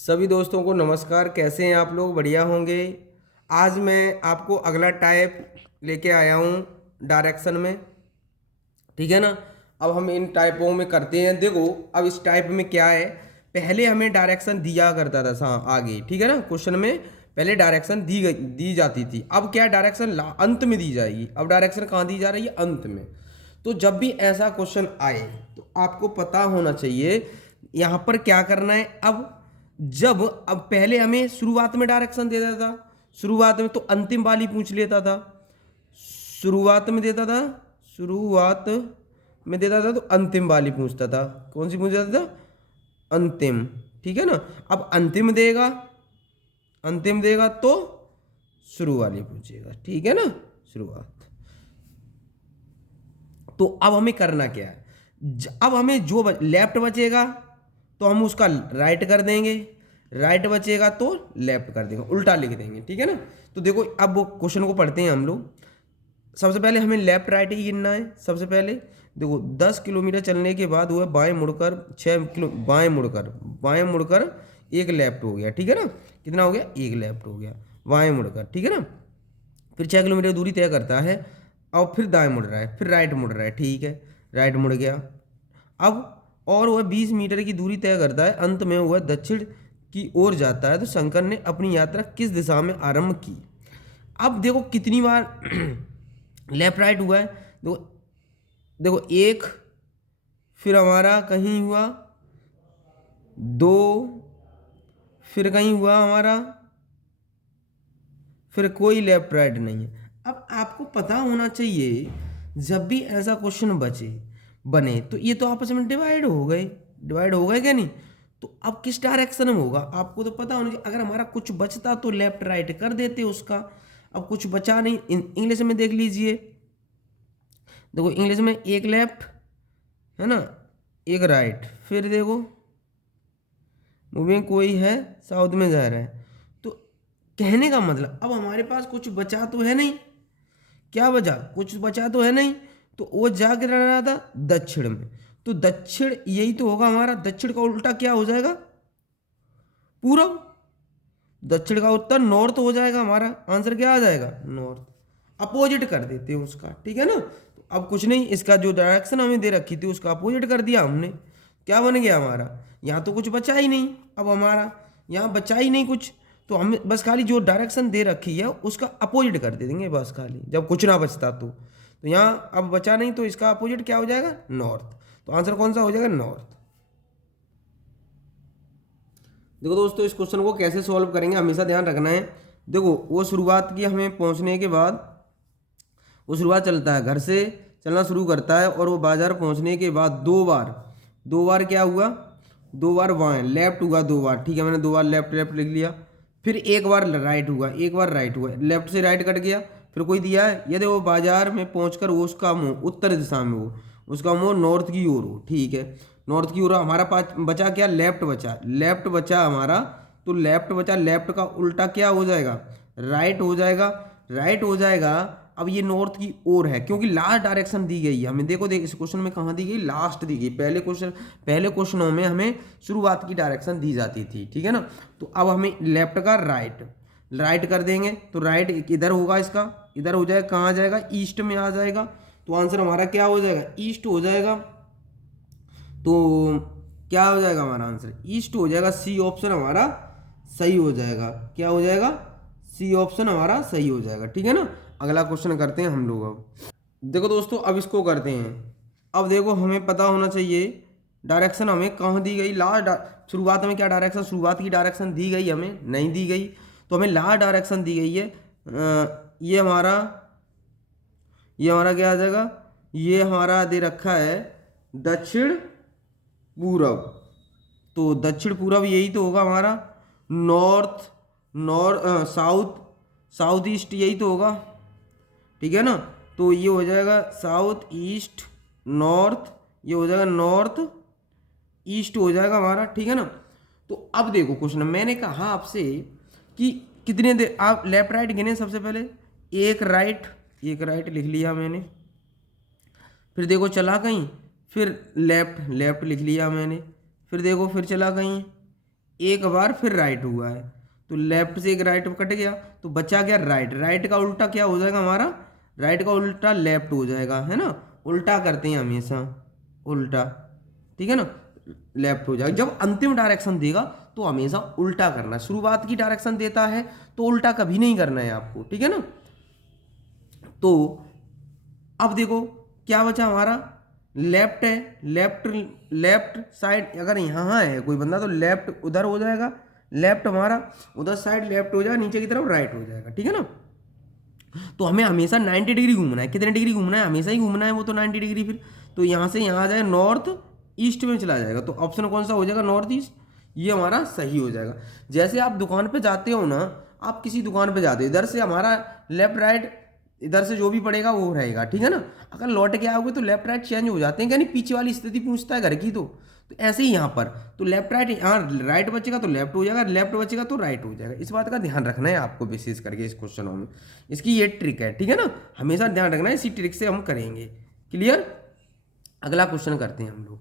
सभी दोस्तों को नमस्कार। कैसे हैं आप लोग? बढ़िया होंगे। आज मैं आपको अगला टाइप लेके आया हूँ डायरेक्शन में। ठीक है ना। अब हम इन टाइपों में करते हैं। देखो अब इस टाइप में क्या है, पहले हमें डायरेक्शन दिया करता था आगे। ठीक है ना, क्वेश्चन में पहले डायरेक्शन दी जाती थी। अब क्या डायरेक्शन अंत में दी जाएगी। अब डायरेक्शन कहाँ दी जा रही है? अंत में। तो जब भी ऐसा क्वेश्चन आए तो आपको पता होना चाहिए यहाँ पर क्या करना है। अब पहले हमें शुरुआत में डायरेक्शन दे देता था, शुरुआत में तो अंतिम वाली पूछ लेता था। शुरुआत में देता था, शुरुआत में देता था तो अंतिम वाली पूछता था। कौन सी पूछ जाता था? अंतिम। ठीक है ना। अब अंतिम देगा तो शुरू वाली पूछेगा। ठीक है ना, शुरुआत। तो अब हमें करना क्या है, अब हमें जो लेफ्ट बचेगा तो हम उसका राइट कर देंगे, राइट बचेगा तो लेफ्ट कर देंगे, उल्टा लिख देंगे। ठीक है ना। तो देखो अब वो क्वेश्चन को पढ़ते हैं हम लोग। सबसे पहले हमें लेफ्ट राइट ही गिनना है। सबसे पहले देखो 10 किलोमीटर चलने के बाद हुआ बाएं मुड़कर 6 किलो, बाएं मुड़कर एक लेफ्ट हो गया। ठीक है ना। कितना हो गया? एक लेफ्ट हो गया बाएं मुड़कर। ठीक है ना। फिर 6 किलोमीटर दूरी तय करता है और फिर दाएं मुड़ रहा है, फिर राइट मुड़ रहा है। ठीक है, राइट मुड़ गया। अब और वह 20 मीटर की दूरी तय करता है, अंत में वह दक्षिण की ओर जाता है। तो शंकर ने अपनी यात्रा किस दिशा में आरंभ की? अब देखो कितनी बार लेफ्ट राइट हुआ है। देखो देखो एक, फिर हमारा कहीं हुआ दो, फिर कहीं हुआ हमारा, फिर कोई लेफ्ट राइट नहीं है। अब आपको पता होना चाहिए जब भी ऐसा क्वेश्चन बने तो ये तो आपस में डिवाइड हो गए क्या नहीं? तो अब किस डायरेक्शन में होगा आपको तो पता होना चाहिए। अगर हमारा कुछ बचता तो लेफ्ट राइट कर देते उसका। अब कुछ बचा नहीं। इंग्लिश में देख लीजिए, देखो इंग्लिश में एक लेफ्ट है ना, एक राइट, फिर देखो मूविंग कोई है, साउथ में जा रहा है। तो कहने का मतलब अब हमारे पास कुछ बचा तो है नहीं। क्या बचा? कुछ बचा तो है नहीं। तो वो जा के रहा था दक्षिण में। तो दक्षिण यही तो होगा हमारा। दक्षिण का उल्टा क्या हो जाएगा? पूरब। दक्षिण का उत्तर नॉर्थ हो जाएगा। हमारा आंसर क्या आ जाएगा? नॉर्थ। अपोजिट कर देते हैं उसका। ठीक है ना। तो अब कुछ नहीं, इसका जो डायरेक्शन हमें दे रखी थी उसका अपोजिट कर दिया हमने। क्या बन गया हमारा? यहाँ तो कुछ बचा ही नहीं। अब हमारा यहाँ बचा ही नहीं कुछ। तो हम बस खाली जो डायरेक्शन दे रखी है उसका अपोजिट कर दे देंगे बस खाली, जब कुछ ना बचता तो यहाँ अब बचा नहीं तो इसका अपोजिट क्या हो जाएगा? नॉर्थ। तो आंसर कौन सा हो जाएगा? नॉर्थ। देखो दोस्तों इस क्वेश्चन को कैसे सॉल्व करेंगे हमेशा ध्यान रखना है। देखो वो शुरुआत की हमें पहुंचने के बाद, वो शुरुआत चलता है घर से, चलना शुरू करता है और वो बाजार पहुंचने के बाद दो बार क्या हुआ? दो बार बाएं लेफ्ट हुआ दो बार। ठीक है, मैंने दो बार लेफ्ट लेफ्ट लिख लिया। फिर एक बार राइट हुआ, एक बार राइट हुआ, लेफ्ट से राइट कट गया। फिर कोई दिया है, यदि वो बाजार में पहुंचकर वो उसका मुंह उत्तर दिशा में हो, उसका मुंह नॉर्थ की ओर हो। ठीक है, नॉर्थ की ओर हमारा पास बचा क्या? लेफ्ट बचा, लेफ्ट बचा हमारा। तो लेफ्ट बचा, लेफ्ट का उल्टा क्या हो जाएगा? राइट हो जाएगा, राइट हो जाएगा। अब ये नॉर्थ की ओर है क्योंकि लास्ट डायरेक्शन दी गई है हमें। देखो देख इस क्वेश्चन में कहाँ दी गई? लास्ट दी गई। पहले क्वेश्चनों में हमें शुरुआत की डायरेक्शन दी जाती थी। ठीक है ना। तो अब हमें लेफ्ट का राइट, राइट कर देंगे तो राइट इधर होगा, इसका इधर हो जाएगा। कहाँ जाएगा? ईस्ट में आ जाएगा। तो आंसर हमारा क्या हो जाएगा? ईस्ट हो जाएगा। तो क्या हो जाएगा हमारा आंसर? ईस्ट हो जाएगा। सी ऑप्शन हमारा सही हो जाएगा। क्या हो जाएगा? सी ऑप्शन हमारा सही हो जाएगा। ठीक है ना। अगला क्वेश्चन करते हैं हम लोग। अब देखो दोस्तों अब इसको करते हैं। अब देखो हमें पता होना चाहिए डायरेक्शन हमें कहाँ दी गई। शुरुआत में क्या डायरेक्शन, शुरुआत की डायरेक्शन दी गई हमें? नहीं दी गई। तो हमें लास्ट डायरेक्शन दी गई है। ये हमारा क्या आ जाएगा? ये हमारा दे रखा है दक्षिण पूरब। तो दक्षिण पूरब यही तो होगा हमारा। नॉर्थ, साउथ, साउथ ईस्ट यही तो होगा। ठीक है ना। तो ये हो जाएगा साउथ ईस्ट नॉर्थ, ये हो जाएगा नॉर्थ ईस्ट हो जाएगा हमारा। ठीक है ना। तो अब देखो क्वेश्चन मैंने कहा आपसे कि कितने देर आप लेफ्ट राइट गिने। सबसे पहले एक राइट, एक राइट लिख लिया मैंने। फिर देखो चला कहीं, फिर लेफ्ट लेफ्ट लिख लिया मैंने। फिर देखो फिर चला कहीं, एक बार फिर राइट हुआ है, तो लेफ्ट से एक राइट कट गया, तो बचा गया राइट। राइट का उल्टा क्या हो जाएगा हमारा, राइट का उल्टा लेफ्ट हो जाएगा, है ना। उल्टा करते हैं हमेशा, उल्टा, ठीक है ना, लेफ्ट हो जाएगा। जब अंतिम डायरेक्शन देगा तो हमेशा उल्टा करना है। शुरुआत की डायरेक्शन देता है तो उल्टा कभी नहीं करना है आपको, ठीक है ना। तो अब देखो क्या बचा हमारा, लेफ्ट है, लेफ्ट साइड अगर यहाँ है कोई बंदा तो लेफ्ट उधर हो जाएगा, लेफ्ट हमारा उधर साइड लेफ्ट हो जाएगा, नीचे की तरफ राइट हो जाएगा, ठीक है ना। तो हमें हमेशा 90 डिग्री घूमना है। कितने डिग्री घूमना है, हमेशा ही घूमना है वो तो 90 डिग्री। फिर तो यहाँ से यहाँ आ जाए, नॉर्थ ईस्ट में चला जाएगा, तो ऑप्शन कौन सा हो जाएगा, नॉर्थ ईस्ट, ये हमारा सही हो जाएगा। जैसे आप दुकान पे जाते हो ना, आप किसी दुकान पे जाते हो, इधर से हमारा लेफ्ट राइट इधर से जो भी पड़ेगा वो रहेगा, ठीक है ना। अगर लौट के आओगे तो लेफ्ट राइट चेंज हो जाते हैं, यानी पीछे वाली स्थिति पूछता है घर की। तो ऐसे ही यहाँ पर तो लेफ्ट राइट, यहाँ राइट बचेगा तो लेफ्ट हो जाएगा, लेफ्ट बचेगा तो राइट हो जाएगा। इस बात का ध्यान रखना है आपको विशेष करके इस क्वेश्चनों में, इसकी ये ट्रिक है, ठीक है ना। हमेशा ध्यान रखना है, इसी ट्रिक से हम करेंगे। क्लियर। अगला क्वेश्चन करते हैं हम लोग।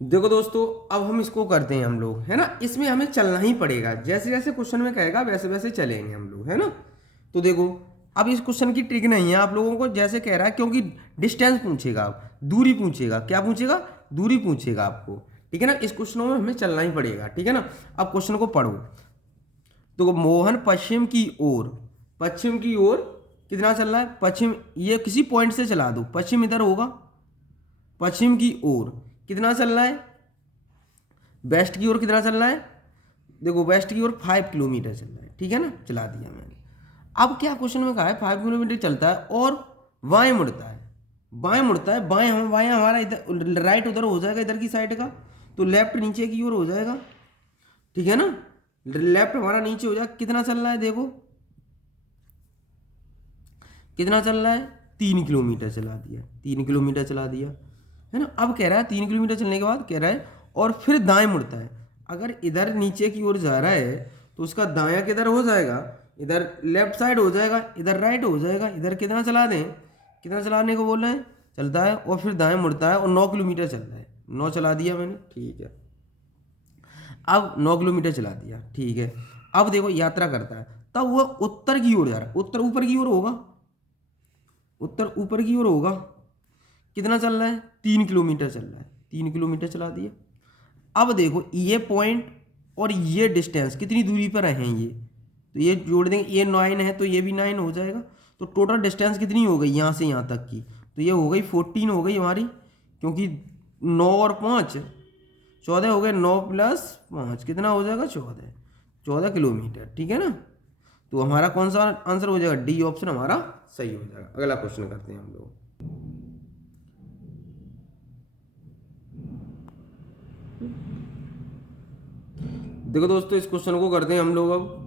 देखो दोस्तों, अब हम इसको करते हैं हम लोग, है ना। इसमें हमें चलना ही पड़ेगा, जैसे जैसे क्वेश्चन में कहेगा वैसे वैसे चलेंगे हम लोग, है ना। तो देखो अब इस क्वेश्चन की ट्रिक नहीं है आप लोगों को, जैसे कह रहा है, क्योंकि डिस्टेंस पूछेगा, आप दूरी पूछेगा, क्या पूछेगा, दूरी पूछेगा आपको, ठीक है ना। इस क्वेश्चनों में हमें चलना ही पड़ेगा, ठीक है ना। अब क्वेश्चन को पढ़ो। तो मोहन पश्चिम की ओर, पश्चिम की ओर कितना चल रहा है, पश्चिम, ये किसी पॉइंट से चला दो, पश्चिम इधर होगा, पश्चिम की ओर कितना चल रहा है, वेस्ट की ओर कितना चल रहा है, देखो वेस्ट की ओर 5 किलोमीटर चल रहा है, ठीक है ना, चला दिया मैंने। अब क्या क्वेश्चन में कहा है 5 किलोमीटर चलता है और बाएं मुड़ता है, बाएं मुड़ता है, बाएं हमारा इधर, राइट उधर हो जाएगा इधर की साइड का, तो लेफ्ट नीचे की ओर हो जाएगा, ठीक है ना। लेफ्ट हमारा नीचे हो जाएगा, कितना चल रहा है देखो, कितना चल रहा है, 3 किलोमीटर चला दिया, 3 किलोमीटर चला दिया, है ना। अब कह रहा है 3 किलोमीटर चलने के बाद कह रहा है और फिर दाएं मुड़ता है। अगर इधर नीचे की ओर जा रहा है तो उसका दायां किधर हो जाएगा, इधर लेफ्ट साइड हो जाएगा, इधर राइट हो जाएगा। इधर कितना चला दें, कितना चलाने को बोल रहे हैं, चलता है और फिर दाएं मुड़ता है और 9 किलोमीटर चल रहा है, 9 चला दिया मैंने, ठीक है। अब 9 किलोमीटर चला दिया, ठीक है। अब देखो यात्रा करता है, तब वह उत्तर की ओर जा रहा है, उत्तर ऊपर की ओर होगा, उत्तर ऊपर की ओर होगा, कितना चल रहा है, 3 किलोमीटर चल रहा है, 3 किलोमीटर चला दिया। अब देखो ये पॉइंट और ये डिस्टेंस कितनी दूरी पर हैं ये, तो ये जोड़ देंगे, ये 9 है तो ये भी 9 हो जाएगा। तो टोटल डिस्टेंस कितनी हो गई यहाँ से यहाँ तक की, तो ये हो गई 14 हो गई हमारी, क्योंकि 9 और 5 14 हो गए, 9 + 5 कितना हो जाएगा, 14 किलोमीटर, ठीक है ना। तो हमारा कौन सा आंसर हो जाएगा, डी ऑप्शन हमारा सही हो जाएगा। अगला क्वेश्चन करते हैं हम लोग। देखो दोस्तों, इस क्वेश्चन को करते हैं हम लोग। अब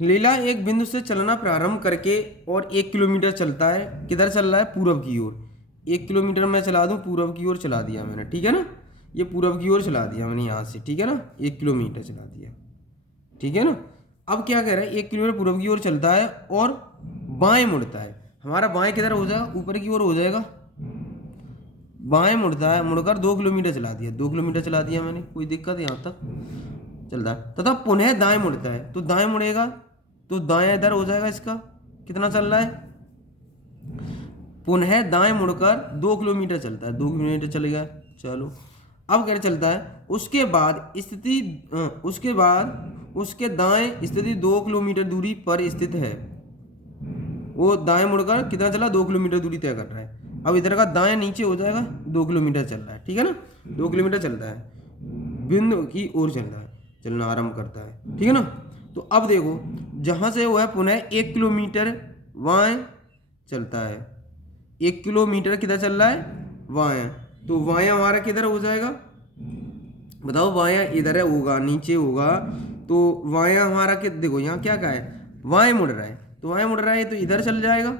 लीला एक बिंदु से चलना प्रारंभ करके और 1 किलोमीटर चलता है, किधर चल रहा है, पूरब की ओर। 1 किलोमीटर मैं चला दूं, पूरब की ओर चला दिया मैंने, ठीक है ना। ये पूरब की ओर चला दिया मैंने यहाँ से, ठीक है ना, 1 किलोमीटर चला दिया, ठीक है ना। अब क्या कह रहा है, 1 किलोमीटर पूरब की ओर चलता है और बाएं मुड़ता है। हमारा बाएं किधर हो जाएगा, ऊपर की ओर हो जाएगा, बाएं मुड़ता है, मुड़कर 2 किलोमीटर चला दिया, 2 किलोमीटर चला दिया मैंने, कोई दिक्कत यहाँ तक चलता है। तथा पुनः दाएं मुड़ता है, तो दाएं मुड़ेगा तो दाएं इधर हो जाएगा, इसका कितना चल रहा है, पुनः दाएं मुड़कर 2 किलोमीटर चलता है, 2 किलोमीटर चल गया, चलो। अब क्या चलता है, उसके बाद स्थिति, उसके बाद उसके दाएं स्थिति 2 किलोमीटर दूरी पर स्थित है। वो दाएं मुड़कर कितना चला, 2 किलोमीटर दूरी तय कर रहा है। अब इधर का दाएं नीचे हो जाएगा, 2 किलोमीटर चल रहा है, ठीक है ना, 2 किलोमीटर चलता है, बिंदु की ओर चल रहा है, चलना आरंभ करता है, ठीक है ना। तो अब देखो जहाँ से वो है पुनः 1 किलोमीटर बाएं चलता है, 1 किलोमीटर किधर चल रहा है, बाएं। तो बाएं हमारा किधर हो जाएगा, बताओ, बाएं इधर है होगा, नीचे होगा, तो बाएं हमारा देखो यहाँ क्या है, बाएं मुड़ रहा है, तो बाएं मुड़ रहा है तो इधर चल जाएगा,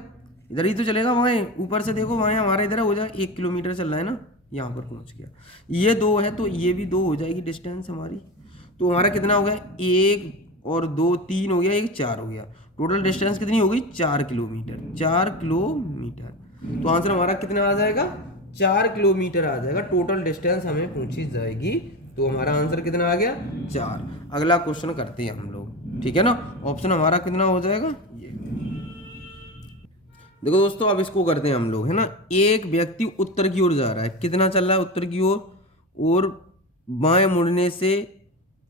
इधर ही तो चलेगा बाएं, ऊपर से देखो बाएं हमारा इधर हो जाएगा, 1 किलोमीटर चल रहा है ना, यहाँ पर पहुँच गया। ये 2 है तो ये भी 2 हो जाएगी डिस्टेंस हमारी। तो हमारा कितना हो गया, 1 और 2 3 हो गया, 1 4 हो गया, टोटल डिस्टेंस कितनी हो गई, 4 किलोमीटर, 4 किलोमीटर। तो आंसर हमारा कितना आ जाएगा, 4 किलोमीटर आ जाएगा, टोटल डिस्टेंस हमें पूछी जाएगी। तो हमारा आंसर कितना आ गया? 4। अगला क्वेश्चन करते हैं हम लोग, ठीक है ना। ऑप्शन हमारा कितना हो जाएगा? ये देखो दोस्तों, अब इसको करते हैं हम लोग, है ना। एक व्यक्ति उत्तर की ओर जा रहा है, कितना चल रहा है उत्तर की ओर, और बाएं मुड़ने से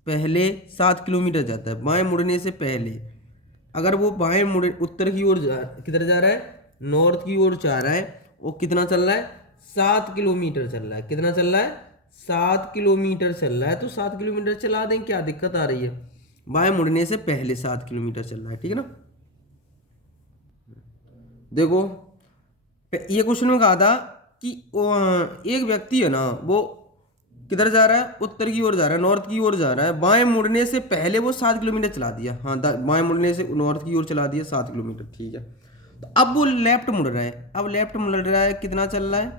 पहले 7 किलोमीटर जाता है। बाएं मुड़ने से पहले अगर वो बाएं मुड़ उत्तर की ओर किधर जा रहा है? नॉर्थ की ओर जा रहा है, और कितना चल रहा है? 7 किलोमीटर चल रहा है। कितना चल रहा है? 7 किलोमीटर चल रहा है। तो 7 किलोमीटर चला दें, क्या दिक्कत आ रही है? बाएं मुड़ने से पहले 7 किलोमीटर चल रहा है, ठीक है ना। देखो, ये क्वेश्चन में कहा था कि एक व्यक्ति है ना, वो किधर जा रहा है? उत्तर की ओर जा रहा है, नॉर्थ की ओर जा रहा है। बाएं मुड़ने से पहले वो 7 किलोमीटर चला दिया। हाँ, बाएं मुड़ने से नॉर्थ की ओर चला दिया 7 किलोमीटर, ठीक है। तो अब वो लेफ्ट मुड़ रहा है। अब लेफ्ट मुड़ रहा है, कितना चल रहा है?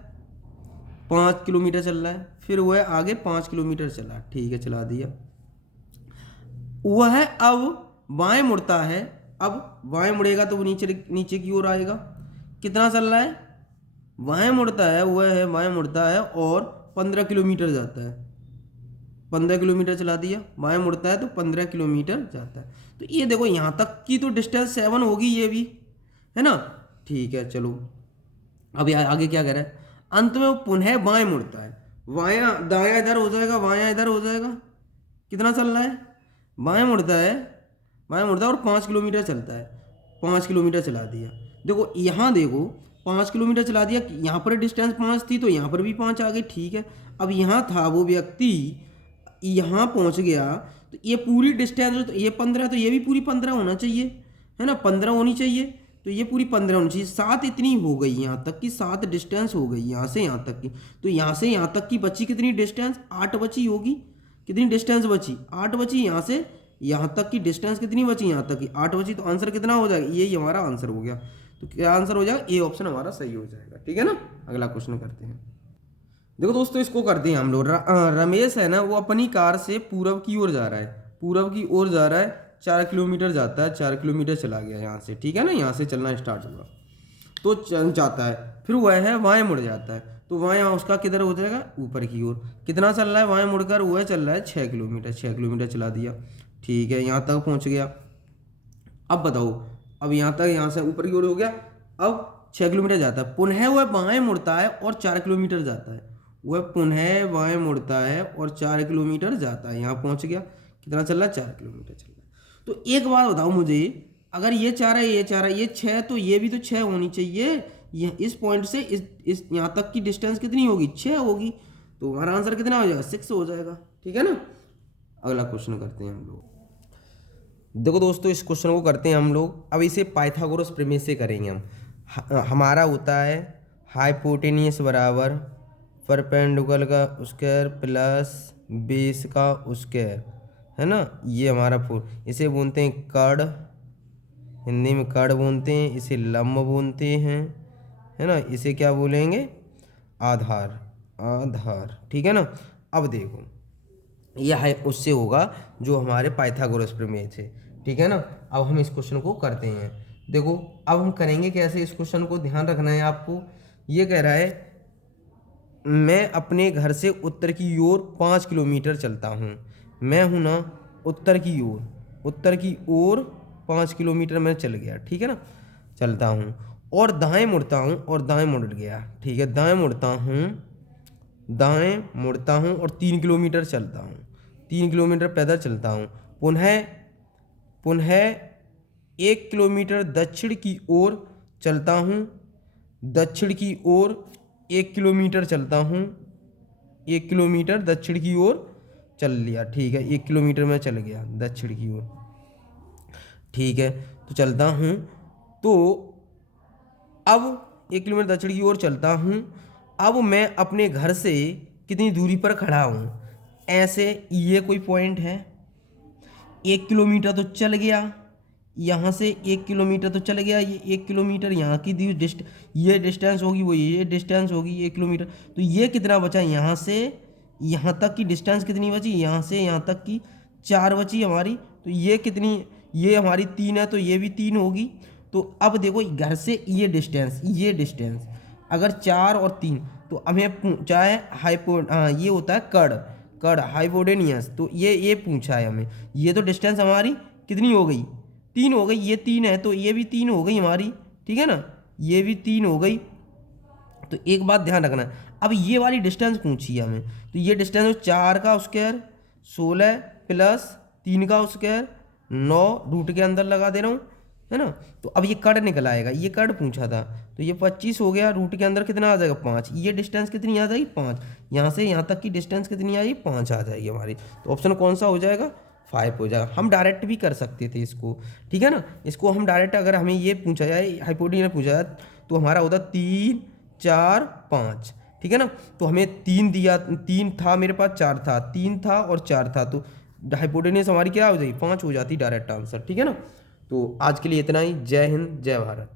5 किलोमीटर चल रहा है। फिर वह आगे 5 किलोमीटर चला, ठीक है, चला दिया। वह अब बाएं मुड़ता है। अब बाएं मुड़ेगा तो वो नीचे की ओर आएगा। कितना चल रहा है? बाएं मुड़ता है, वह है बाएं मुड़ता है और 15 किलोमीटर जाता है। 15 किलोमीटर चला दिया। बाएं मुड़ता है तो 15 किलोमीटर जाता है। तो ये देखो, यहाँ तक की तो डिस्टेंस 7 होगी, ये भी है ना, ठीक है। चलो अब आगे क्या कह रहा है? अंत में वो पुनः बाएं मुड़ता है। बायां दायां इधर हो जाएगा, बायां इधर हो जाएगा। कितना चल रहा है? बाएं मुड़ता है, बाएं मुड़ता है और 5 किलोमीटर चलता है। 5 किलोमीटर चला दिया। देखो यहाँ देखो, 5 किलोमीटर चला दिया। यहाँ पर डिस्टेंस 5 थी तो यहाँ पर भी 5 आ गई, ठीक है। अब यहाँ था वो व्यक्ति, यहाँ पहुँच गया, तो ये पूरी डिस्टेंस, तो ये 15, तो ये भी पूरी 15 होना चाहिए, है ना, 15 होनी चाहिए। तो ये पूरी 15 होनी चाहिए। 7 इतनी हो गई यहाँ तक की, 7 डिस्टेंस हो गई यहाँ से यहाँ तक की। तो यहाँ से यहाँ तक की बची कितनी डिस्टेंस? 8 बची होगी। कितनी डिस्टेंस बची? 8 बची। यहाँ से यहाँ तक की डिस्टेंस कितनी बची? यहाँ तक की 8 बची। तो आंसर कितना हो जाएगा? ये हमारा आंसर हो गया। तो क्या आंसर हो जाएगा? ए ऑप्शन हमारा सही हो जाएगा, ठीक है ना। अगला क्वेश्चन करते हैं। देखो दोस्तों, इसको करते हैं हम लोग। रमेश है ना, वो अपनी कार से पूरब की ओर जा रहा है। पूरब की ओर जा रहा है, 4 किलोमीटर जाता है। 4 किलोमीटर चला गया यहाँ से, ठीक है ना। यहाँ से चलना स्टार्ट हुआ तो जाता है। फिर वह है बाएं मुड़ जाता है। तो वहाँ यहाँ उसका किधर हो जाएगा? ऊपर की ओर। कितना चल रहा है? बाएं मुड़कर वह चल रहा है 6 किलोमीटर। 6 किलोमीटर चला दिया, ठीक है, यहाँ तक पहुँच गया। अब बताओ, अब यहाँ तक, यहाँ से ऊपर की ओर हो गया। अब 6 किलोमीटर जाता है, पुनः वह बाएं मुड़ता है और 4 किलोमीटर जाता है। वह पुनः बाएं मुड़ता है और 4 किलोमीटर जाता है। यहाँ पहुँच गया। कितना चल रहा है? 4 किलोमीटर चल रहा है। तो एक बात बताओ मुझे, अगर ये 4 है, ये 4 है, ये 6, तो ये भी तो 6 होनी चाहिए। ये इस पॉइंट से इस यहाँ तक की डिस्टेंस कितनी होगी? 6 होगी। तो हमारा आंसर कितना हो जाएगा? 6 हो जाएगा, ठीक है ना। अगला क्वेश्चन करते हैं हम लोग। देखो दोस्तों, इस क्वेश्चन को करते हैं हम लोग। अब इसे पाइथागोरस प्रमेय से करेंगे हम। हमारा होता है हाइपोटेनियस बराबर परपेंडिकुलर का स्क्वायर प्लस बेस का स्क्वायर, है ना। ये हमारा इसे बोलते हैं कड़, हिंदी में कड़ बोलते हैं। इसे लंब बोलते हैं, है ना। इसे क्या बोलेंगे? आधार। आधार, ठीक है ना। अब देखो, यह है उससे होगा जो हमारे पाइथागोरस प्रमेय थे, ठीक है ना। अब हम इस क्वेश्चन को करते हैं। देखो, अब हम करेंगे कैसे इस क्वेश्चन को, ध्यान रखना है आपको। ये कह रहा है, मैं अपने घर से उत्तर की ओर 5 किलोमीटर चलता हूँ। मैं हूँ ना उत्तर की ओर, उत्तर की ओर 5 किलोमीटर मैं चल गया, ठीक है ना, चलता हूँ। और दाएं मुड़ता हूँ, और दाएं मुड़ गया, ठीक है। दाएं मुड़ता हूँ, दाएं मुड़ता हूँ और 3 किलोमीटर चलता हूँ। 3 किलोमीटर पैदल चलता हूँ। पुनः 1 किलोमीटर दक्षिण की ओर चलता हूँ। दक्षिण की ओर 1 किलोमीटर चलता हूँ। 1 किलोमीटर दक्षिण की ओर चल लिया, ठीक है। 1 किलोमीटर में चल गया दक्षिण की ओर, ठीक है। तो चलता हूँ, तो अब 1 किलोमीटर दक्षिण की ओर चलता हूँ। अब मैं अपने घर से कितनी दूरी पर खड़ा हूँ? ऐसे ये कोई पॉइंट है, 1 किलोमीटर तो चल गया, यहाँ से 1 किलोमीटर तो चल गया। ये 1 किलोमीटर यहाँ की ये डिस्टेंस होगी, वो ये डिस्टेंस होगी 1 किलोमीटर। तो ये कितना बचा? यहाँ से यहाँ तक की डिस्टेंस कितनी बची? यहाँ से यहाँ तक की 4 बची हमारी। तो ये कितनी? ये हमारी 3 है, तो ये भी 3 होगी। तो अब देखो, घर से ये डिस्टेंस अगर 4 और 3, तो हमें पूछा है ये होता है कड़, कड़ हाइपोटेनियस, तो ये पूछा है हमें। ये तो डिस्टेंस हमारी कितनी हो गई, 3 हो गई, ये 3 है तो ये भी 3 हो गई हमारी, ठीक है ना, ये भी 3 हो गई। तो एक बात ध्यान रखना, अब ये वाली डिस्टेंस पूछी है हमें, तो ये डिस्टेंस 4 का स्क्वायर 16 प्लस 3 का स्क्वायर 9 रूट के अंदर लगा दे रहा हूँ, है ना। तो अब ये कड़ निकल आएगा, ये कड़ पूछा था, तो ये 25 हो गया, रूट के अंदर कितना आ जाएगा 5, ये डिस्टेंस कितनी आ जाएगी 5, यहाँ से यहाँ तक की डिस्टेंस कितनी आएगी 5 आ जाएगी हमारी। तो ऑप्शन कौन सा हो जाएगा 5 हो जाएगा। हम डायरेक्ट भी कर सकते थे इसको, ठीक है ना, इसको हम डायरेक्ट अगर हमें ये पूछा जाए हाइपोटेन्यूज पूछा जाए तो हमारा होता 3 4 5, ठीक है ना। तो हमें 3 दिया, 3 था मेरे पास, 4 था, 3 था और 4 था, तो हाइपोटेन्यूज हमारी क्या हो जाएगी 5 हो जाती डायरेक्ट आंसर, ठीक है ना। तो आज के लिए इतना ही। जय हिंद जय भारत।